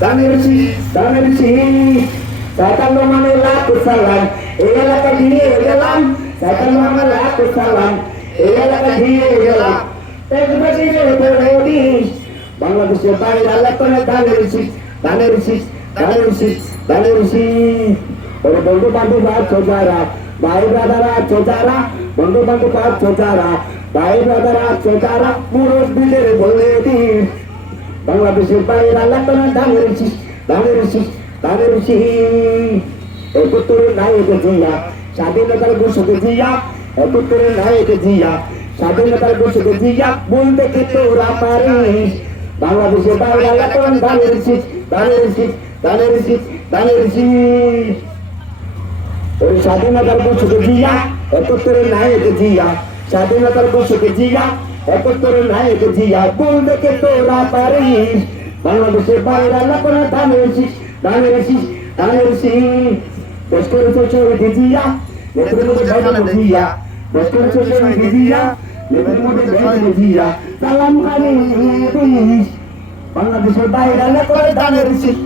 দানের শীষ সাইকেল মানে লাখ সালাম এই এলাকা দিয়ে গেলাম সাইকেল মানে লাখ সালাম এই এলাকা দিয়ে গেলাম বাংলাদেশের বাইরে আল্লাহ করে দানের শীষ ওরে বন্ধু বান্ধব আছো যারা ভাই ব্রাদার আছো যারা বন্ধু বান্ধব আছো যারা ভাই ব্রাদার আছো যারা মুরব্বীদের বলে দিন বাংলাদেশের বাইরে আল্লাহ করে দানের শীষ একত্তরের নায়ক জিয়া স্বাধীনতার ঘোষক জিয়া একত্তরের নায়ক জিয়া স্বাধীনতার ঘোষক জিয়া বলতে কি তোরা পারিস বাংলাদেশের বাইরে আল্লাহ করে দানের শীষ ওই স্বাধীনতার ঘোষক জিয়া একত্তরের নায়ক জিয়া স্বাধীনতার ঘোষক জিয়া একত্তরের নায়ক জিয়া বলতে কি তোরা পারিস বাংলাদেশের বাইরে আল্লাহ করে দানের শীষ দেশ করেছে শহীদ জিয়া নেত্রের মধ্যে ভাইজান জিয়া দেশ করেছে শহীদ জিয়া নেত্রের মধ্যে ভাইজান জিয়া সালাম আলাইকুম বাংলাদেশের বাইরে আল্লাহ করে দানের শীষ